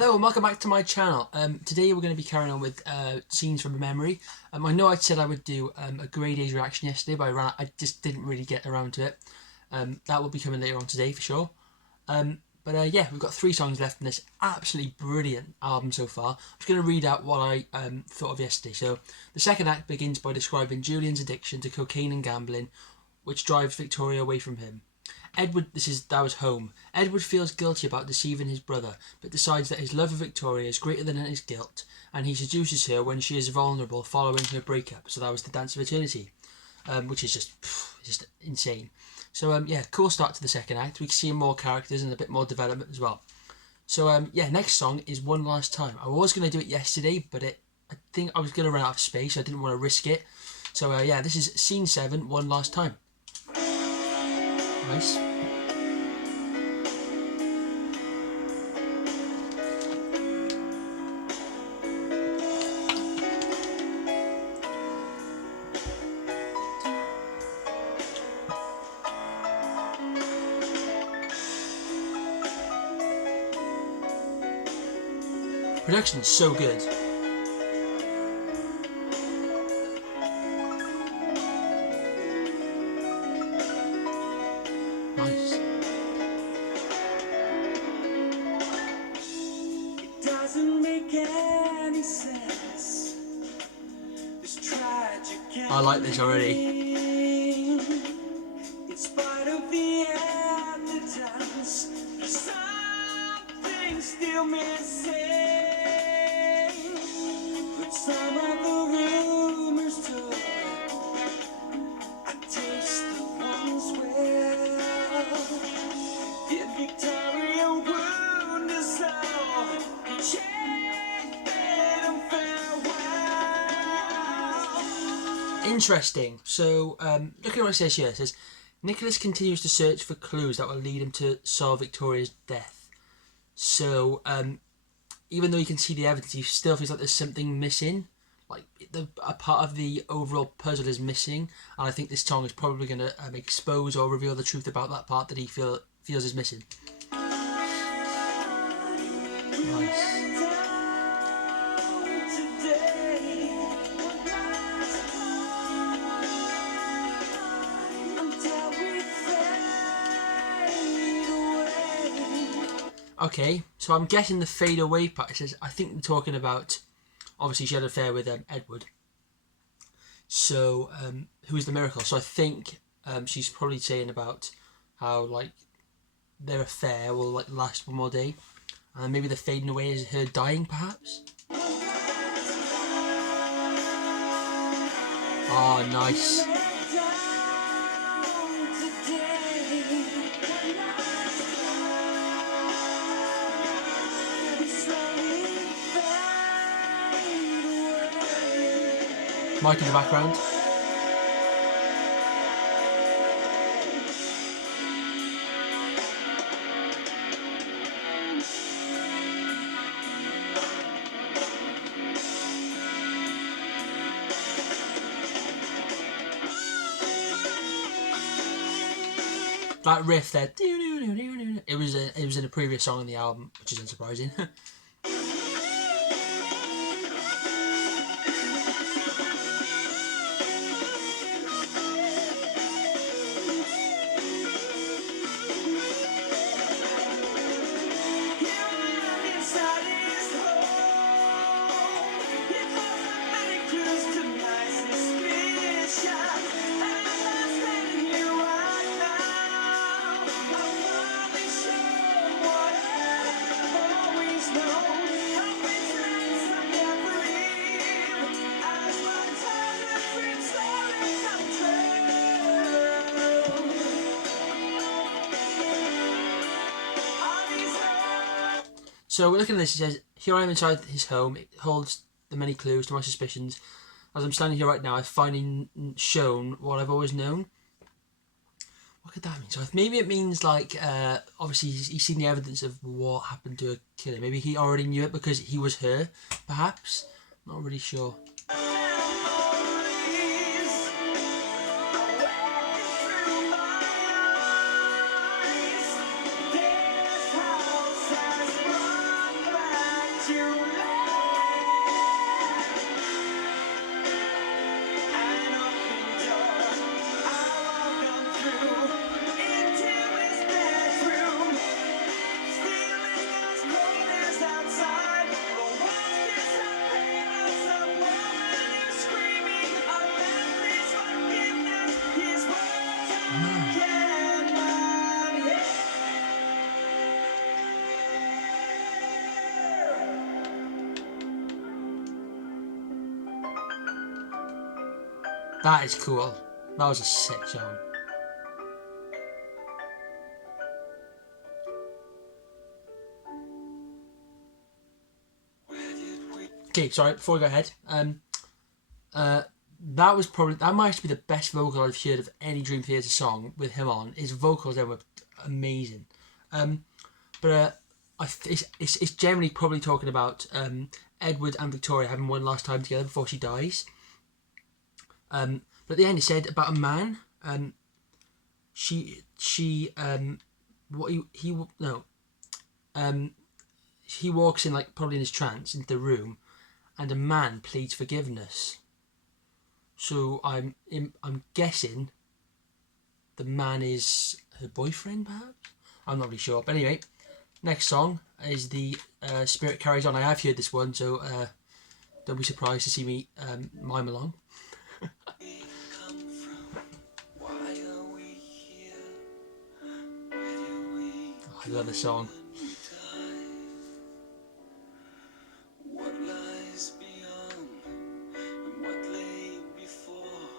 Hello and welcome back to my channel. Today we're going to be carrying on with scenes from memory. I know I said I would do a Grade A's reaction yesterday, but I just didn't really get around to it. That will be coming later on today for sure. Yeah, we've got 3 songs left in this absolutely brilliant album so far. I'm just going to read out what I thought of yesterday. So the second act begins by describing Julian's addiction to cocaine and gambling, which drives Victoria away from him. That was home. Edward feels guilty about deceiving his brother, but decides that his love of Victoria is greater than his guilt, and he seduces her when she is vulnerable following her breakup. So that was the Dance of Eternity, which is just insane. So yeah, cool start to the second act. We can see more characters and a bit more development as well. So yeah, next song is One Last Time. I was going to do it yesterday, but I think I was going to run out of space. I didn't want to risk it. So yeah, this is scene 7, One Last Time. Nice. Production is so good. Nice. It doesn't make any sense. This tragic I like this already. In spite of the evidence, there's something still missing. But some of the rumors told, I taste the ones well. Did Victoria wound us all? Interesting. So, look at what it says here. It says, Nicholas continues to search for clues that will lead him to solve Victoria's death. So, even though you can see the evidence, he still feels like there's something missing. Like, a part of the overall puzzle is missing. And I think this song is probably going to expose or reveal the truth about that part that he feels is missing. Nice. Okay, so I'm guessing the fade away part. It says, I think they're talking about, obviously she had an affair with Edward. So, who's the miracle? So I think she's probably saying about how, like, their affair will, like, last one more day. And maybe the fading away is her dying, perhaps? Oh, nice. Mike in the background. That riff there, it was in a previous song on the album, which is unsurprising. So we're looking at this, it says, here I am inside his home. It holds the many clues to my suspicions. As I'm standing here right now, I've finally shown what I've always known. What could that mean? So maybe it means, like, obviously he's seen the evidence of what happened to her killer. Maybe he already knew it because he was her, perhaps? Not really sure. you left. An open door, I walk on through into his bedroom, feeling as cold as outside. But what's this I feel of some woman who's screaming, "Oh, man, please forgiveness." His words I cannot hear. That is cool. That was a sick song. Where did we Okay, sorry, before we go ahead, that was probably, that might be the best vocal I've heard of any Dream Theater song with him on. His vocals there were amazing. It's generally probably talking about Edward and Victoria having one last time together before she dies. But at the end it said about a man. He walks in, like, probably in his trance into the room, and a man pleads forgiveness. So I'm guessing the man is her boyfriend, perhaps. I'm not really sure. But anyway, next song is the Spirit Carries On. I have heard this one, so don't be surprised to see me mime along. come from? Why are we here? Where do we I love this song. die? What lies beyond and what lay before?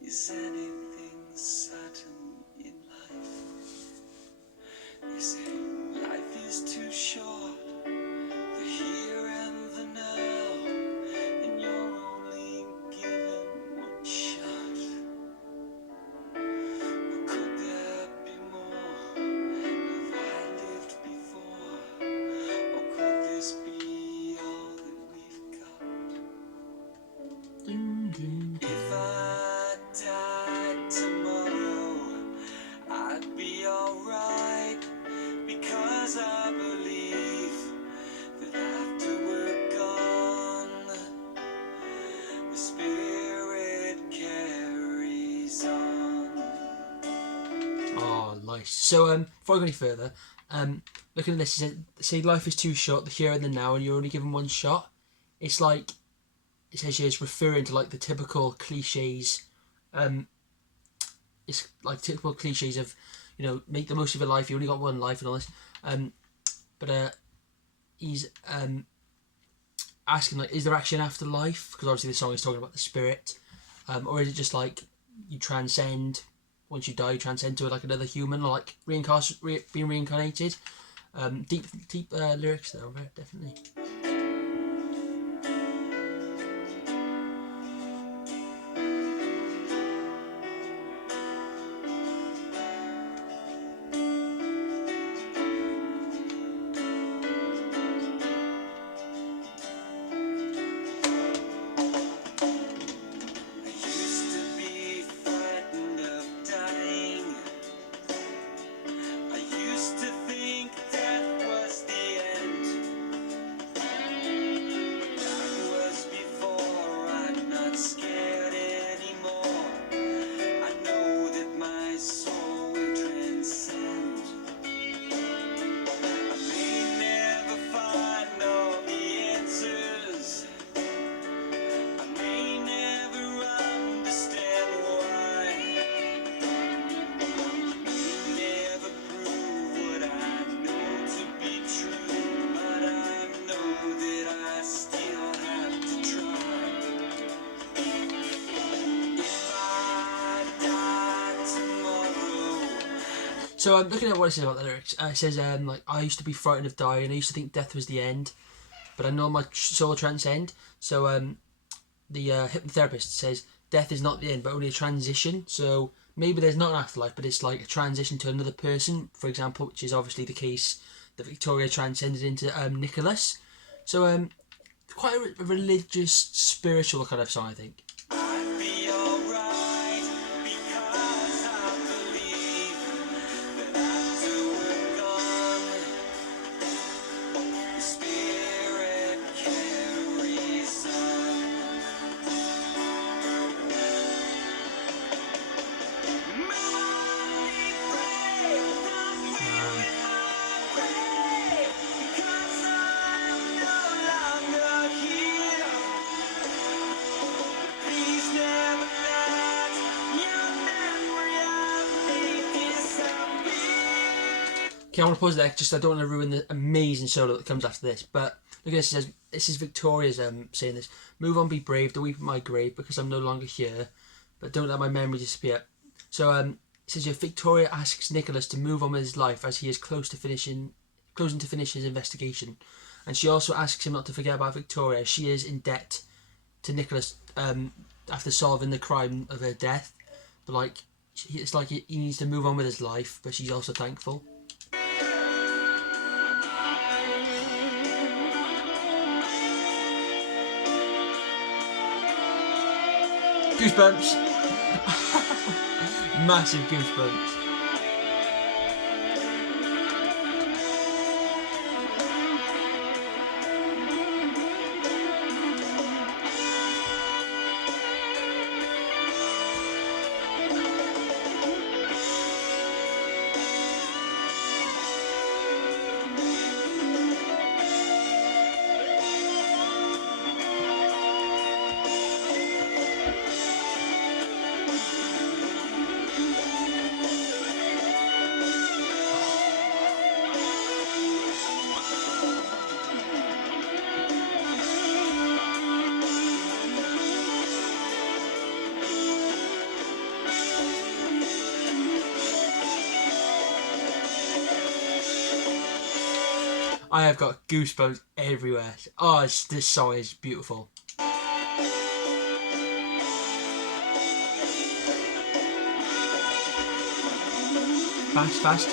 Is anything certain in life? They say life is too short, the here and the now, and you're only given one shot. But could there be more? Have I lived before? Or could this be all that we've got? If I died tomorrow, I'd be alright, because I believe that after we're gone, the spirit carries on. Oh, nice. So before I go any further, looking at this, it said, say life is too short, the here and the now, and you're only given one shot. It's like, it says here, it's referring to like the typical cliches. It's like typical cliches of, you know, make the most of your life. You only got one life and all this. But he's asking, like, is there actually an afterlife? Because obviously the song is talking about the spirit, or is it just like you transcend once you die? You transcend to like another human, or like being reincarnated. Deep lyrics there, definitely. I used to be frightened of dying. I used to think death was the end. That was before. I'm not scared anymore. I know that my soul will transcend. I may never find all the answers. I may never understand why. May never prove what I know to be true, but I know that I still have to try. If I die tomorrow, So I'm looking at what it says about the lyrics. It says like, I used to be frightened of dying. I used to think death was the end, but I know my soul transcend. So the hypnotherapist says death is not the end, but only a transition. So maybe there's not an afterlife, but it's like a transition to another person, for example, which is obviously the case that Victoria transcended into Nicholas. So quite a religious, spiritual kind of song, I think. I'd be alright, because I believe that after we're gone, the spirit Okay, I want to pause there. Just I don't want to ruin the amazing solo that comes after this. But look at this. It says, this is Victoria's saying this. Move on, be brave. Don't weep at my grave because I'm no longer here. But don't let my memory disappear. So it says here, Victoria asks Nicholas to move on with his life as he is closing to finish his investigation, and she also asks him not to forget about Victoria, as she is in debt to Nicholas after solving the crime of her death. But like, it's like he needs to move on with his life, but she's also thankful. Goosebumps. Massive goosebumps. I have got goosebumps everywhere. Oh, this song is beautiful. Fast, fast.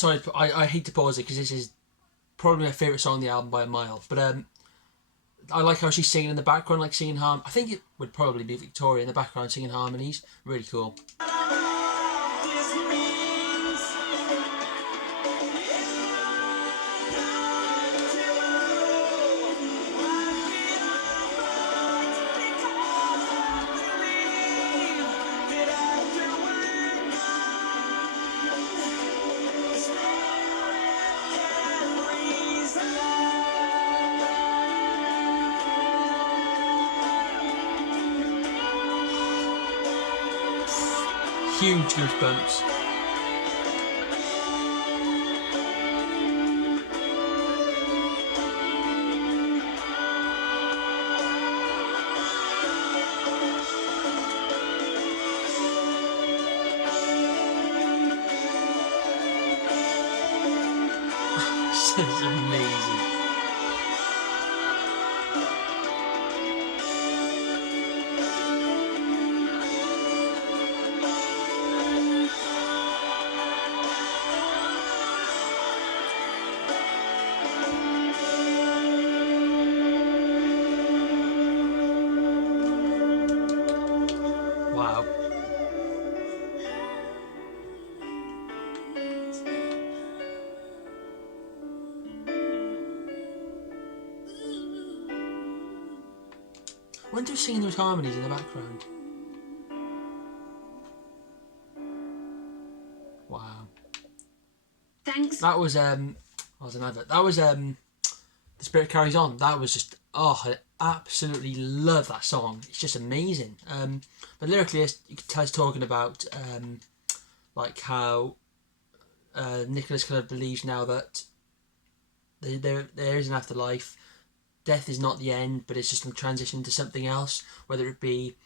Sorry, I hate to pause it because this is probably my favourite song on the album by a mile. But I like how she's singing in the background, like singing harm. I think it would probably be Victoria in the background singing harmonies. Really cool. Huge goosebumps. This is amazing. Wow. I wonder who's singing those harmonies in the background. Wow. Thanks. That was what was another? That was The Spirit Carries On. That was just, oh, I absolutely love that song. It's just amazing. But lyrically, you can tell it's talking about like how Nicholas kind of believes now that there is an afterlife. Death is not the end, but it's just a transition to something else, whether it be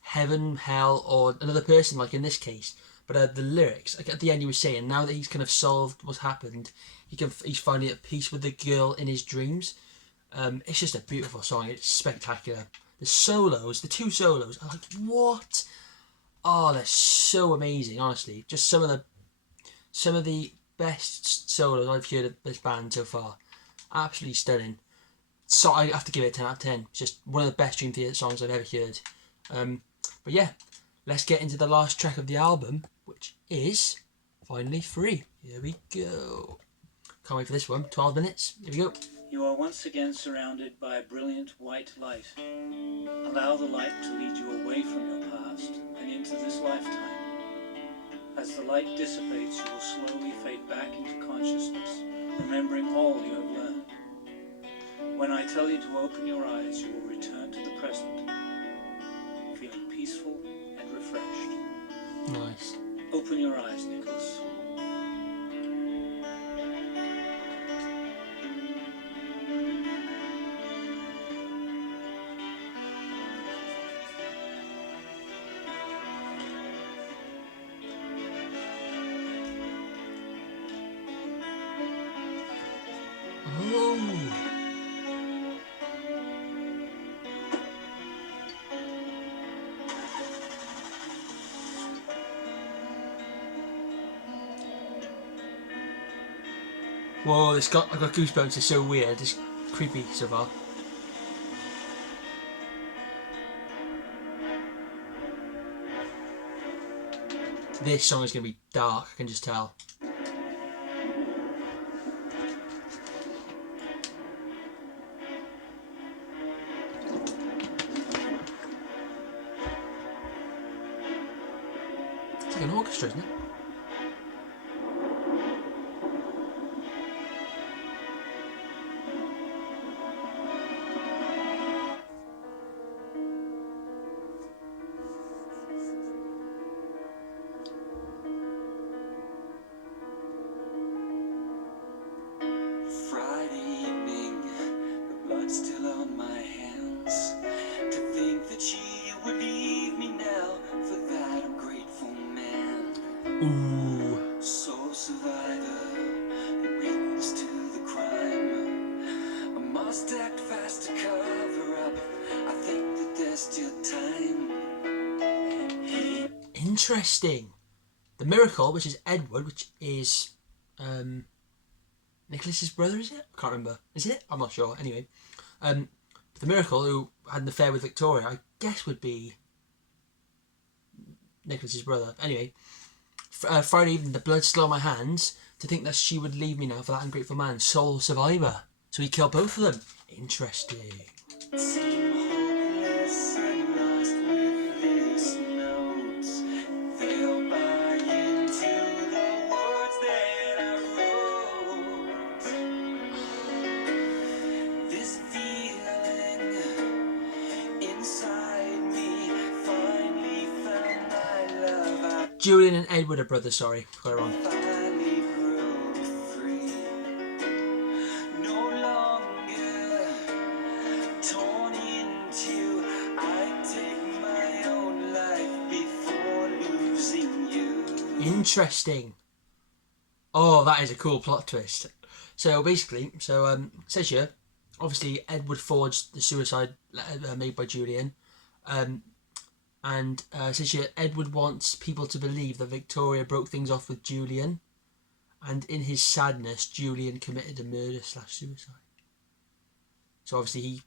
heaven, hell, or another person, like in this case. But the lyrics, like at the end, he was saying now that he's kind of solved what's happened, he's finally at peace with the girl in his dreams. It's just a beautiful song. It's spectacular. The solos, the two solos, are like, what? Oh, they're so amazing. Honestly, just some of the best solos I've heard of this band so far. Absolutely stunning. So I have to give it a 10 out of 10. It's just one of the best Dream Theater songs I've ever heard. But yeah, let's get into the last track of the album, which is Finally Free. Here we go. Can't wait for this one. 12 minutes. Here we go. You are once again surrounded by a brilliant white light. Allow the light to lead you away from your past and into this lifetime. As the light dissipates, you will slowly fade back into consciousness, remembering all you have learned. When I tell you to open your eyes, you will return to the present, feeling peaceful and refreshed. Nice. Open your eyes, Nicholas. Oh. Whoa, I got goosebumps. It's so weird. It's creepy so far. This song is going to be dark, I can just tell. It's like an orchestra, isn't it? Friday evening, the blood's still on my hands. To think that she would leave me now, for that I'm grateful man. Ooh. Soul survivor, witness to the crime. I must act fast to cover up. I think that there's still time. Interesting. The Miracle, which is Edward, which is Nicholas's brother, is it? I can't remember. Is it? I'm not sure. Anyway, the Miracle, who had an affair with Victoria, I guess would be Nicholas's brother. Anyway, Friday evening, the blood still on my hands. To think that she would leave me now for that ungrateful man. Sole survivor. So he killed both of them. Interesting. Seem hopeless and lost with this note. They'll buy into the words that I wrote. This feeling inside me finally found my love. Julian and Edward are brothers, sorry. Got it wrong. I finally broke free. No longer torn in two. I take my own life before losing you. Interesting. Oh, that is a cool plot twist. So basically, it says here, obviously Edward forged the suicide letter made by Julian, and it says here Edward wants people to believe that Victoria broke things off with Julian, and in his sadness, Julian committed a murder/suicide. So obviously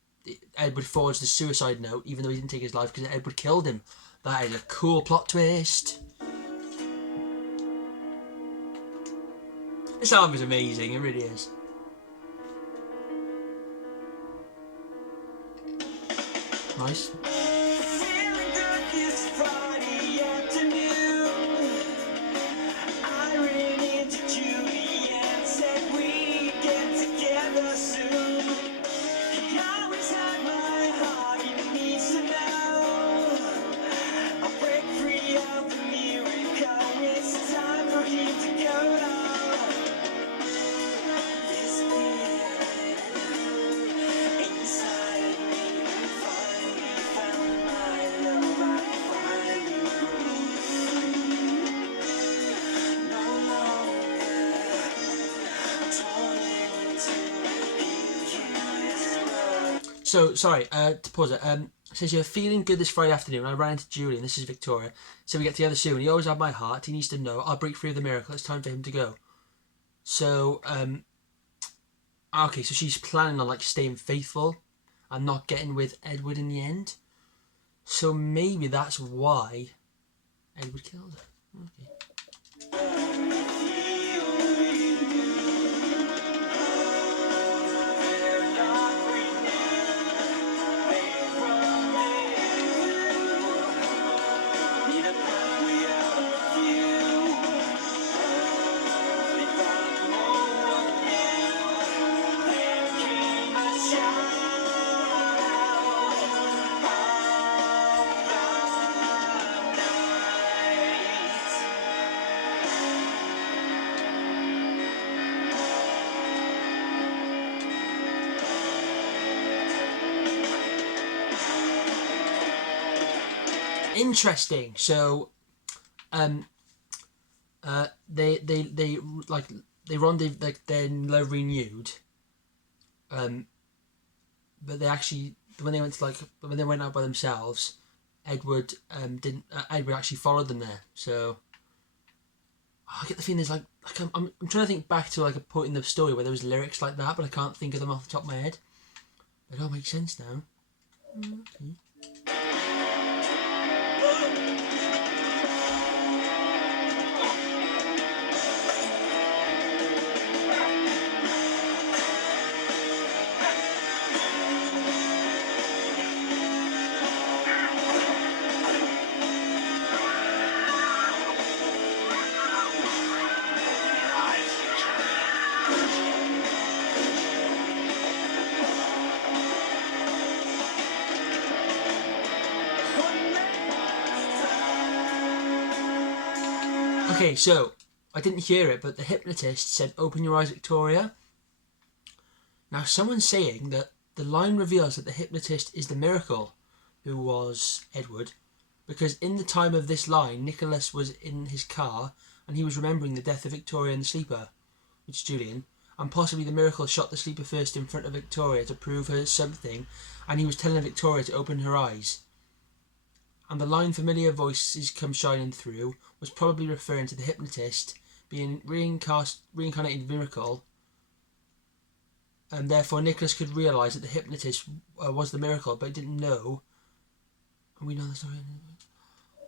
Edward forged the suicide note, even though he didn't take his life because Edward killed him. That is a cool plot twist. This album is amazing, it really is. Nice. Feeling good this Friday afternoon. I ran into Julie and said we'd get together soon. He always had my heart, he needs to know. I'll break free of the miracle. It's time for him to go now. This feeling inside me finally found So sorry, to pause it. It says you're feeling good this Friday afternoon. I ran into Julian. This is Victoria. So we get together soon. He always had my heart. He needs to know. I'll break free of the miracle. It's time for him to go. So okay. So she's planning on like staying faithful and not getting with Edward in the end. So maybe that's why Edward killed her. Okay. Interesting. So, they like they rendezvous, like their love renewed. But they actually when they went to when they went out by themselves, Edward didn't. Edward actually followed them there. So I get the feeling there's like I'm trying to think back to like a point in the story where there was lyrics like that, but I can't think of them off the top of my head. They don't make sense now. Okay. Okay, so I didn't hear it, but the hypnotist said, "Open your eyes, Victoria." Now, someone's saying that the line reveals that the hypnotist is the miracle, who was Edward, because in the time of this line, Nicholas was in his car and he was remembering the death of Victoria and the sleeper, which is Julian, and possibly the miracle shot the sleeper first in front of Victoria to prove her something, and he was telling Victoria to open her eyes. And the line "familiar voices come shining through" was probably referring to the hypnotist being reincarnated miracle, and therefore Nicholas could realise that the hypnotist was the miracle, but didn't know. And we know the story.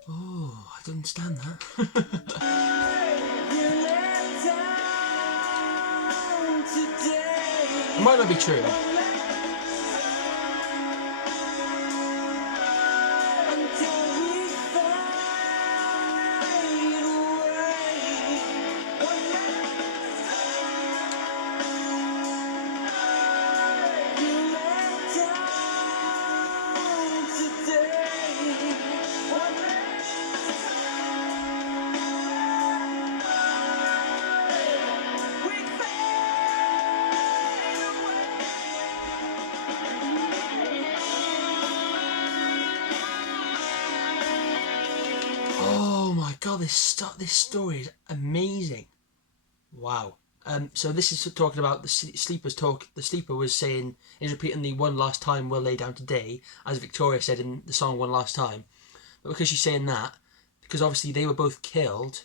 Oh, I don't understand that. It might not be true. Oh my god, this story is amazing. Wow. So this is talking about the sleeper's talk. The sleeper was saying, is repeating the "one last time we'll lay down today," as Victoria said in the song "One Last Time." But because she's saying that, because obviously they were both killed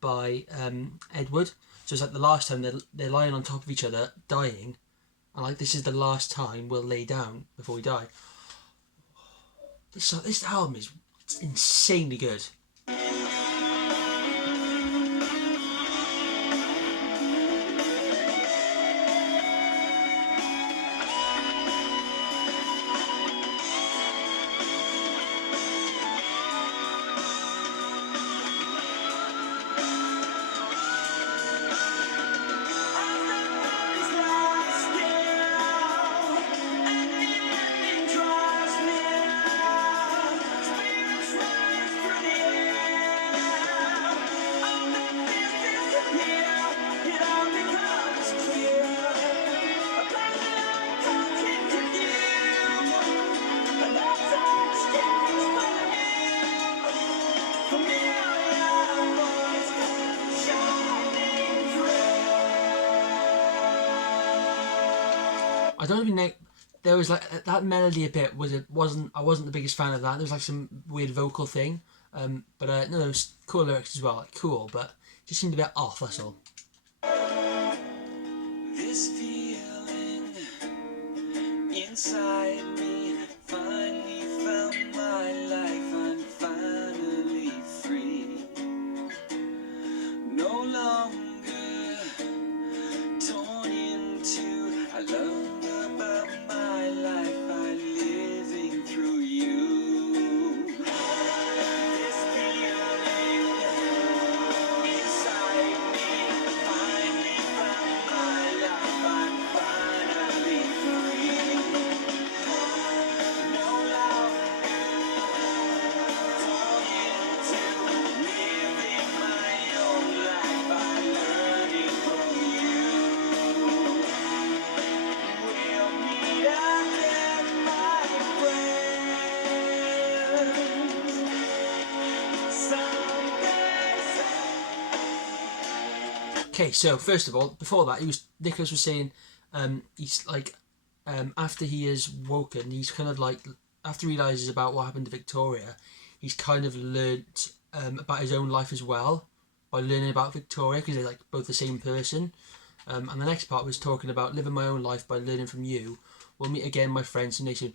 by Edward, so it's like the last time they're lying on top of each other, dying, and like this is the last time we'll lay down before we die. This album is insanely good. I don't even know. there was like that melody a bit I wasn't the biggest fan of that. There was like some weird vocal thing, but no, there was cool lyrics as well, like cool, but it just seemed a bit off. That's all. This feeling inside me finally found my life. I'm finally free. No longer torn into. I learned about my life by living through you. This feeling inside me finally found my life. I'm finally free. No longer torn into living my own life by learning from you. We'll meet again, my friends, someday. Okay, so first of all, before that, Nicholas was saying, he's like, after he is woken, he's kind of like, after he realizes about what happened to Victoria, he's kind of learnt about his own life as well by learning about Victoria, because they're like both the same person. And the next part was talking about living my own life by learning from you. We'll meet again, my friends, someday soon.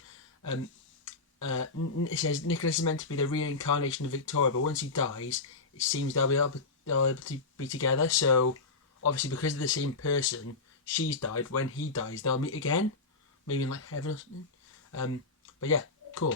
It says Nicholas is meant to be the reincarnation of Victoria, but once he dies, it seems they'll be able to be together. So obviously, because they're the same person, she's died. When he dies, they'll meet again, maybe in like heaven or something. But yeah, cool.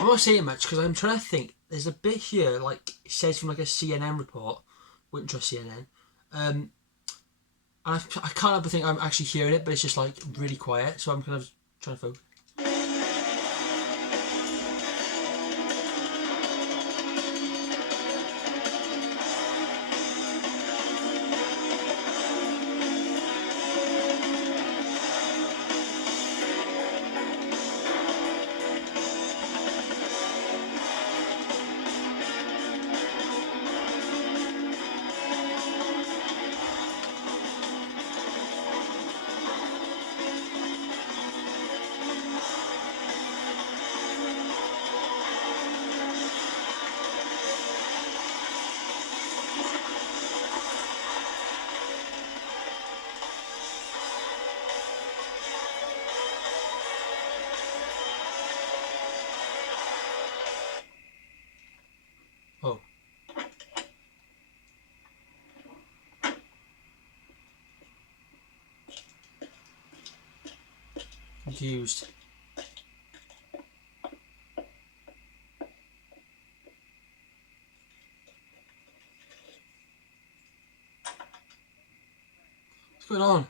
I'm not saying much because I'm trying to think. There's a bit here, like it says from like a CNN report. Wouldn't trust CNN. And I can't help but think I'm actually hearing it, but it's just like really quiet. So I'm kind of trying to focus. Oh. Confused. What's going on?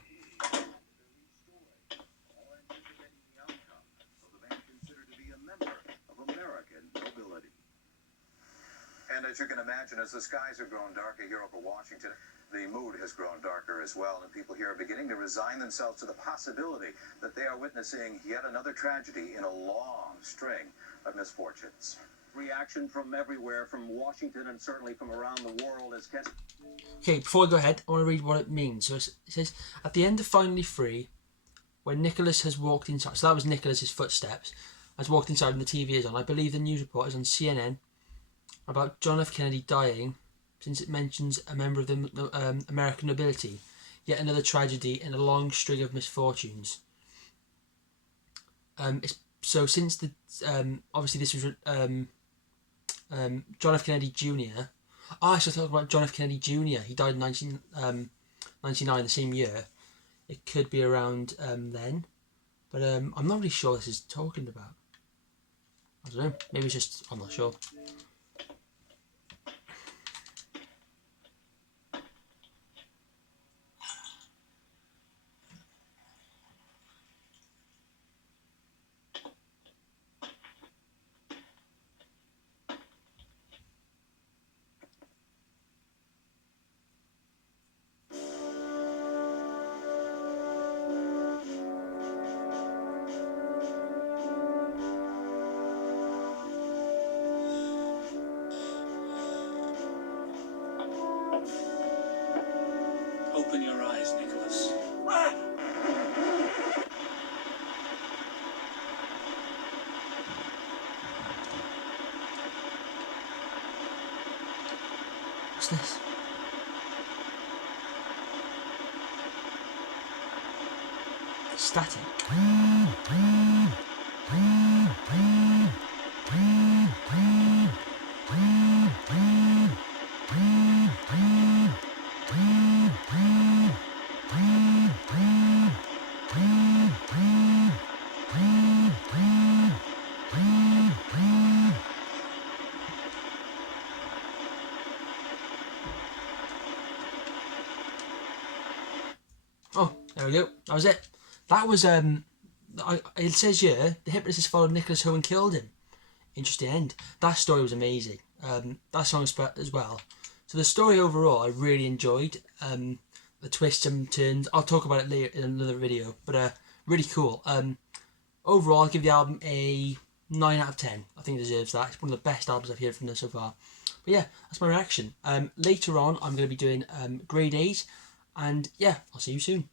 And as you can imagine, as the skies have grown darker here over Washington, The mood has grown darker as well, and people here are beginning to resign themselves to the possibility that they are witnessing yet another tragedy in a long string of misfortunes. Reaction from everywhere, from Washington and certainly from around the world, as Okay, before I go ahead, I want to read what it means. So it says, at the end of Finally Free, when Nicholas has walked inside, so that was Nicholas's footsteps, has walked inside and the TV is on. I believe the news report is on CNN about John F. Kennedy dying, since it mentions a member of the American nobility. Yet another tragedy in a long string of misfortunes. So since the obviously this was John F. Kennedy Jr. Oh, I should talk about John F. Kennedy Jr. He died in 1999, the same year. It could be around then, but I'm not really sure what this is talking about. I don't know. Maybe it's just, I'm not sure. Open your eyes, Nicholas. What's this? Static. Oh, there we go. That was it. That was it says here the hypnotist followed Nicholas home and killed him. Interesting end. That story was amazing. That song as well. So the story overall I really enjoyed. The twists and turns. I'll talk about it later in another video. But really cool. Overall, I'll give the album a 9 out of 10. I think it deserves that. It's one of the best albums I've heard from them so far. But yeah, that's my reaction. Later on, I'm going to be doing Grey Days. And yeah, I'll see you soon.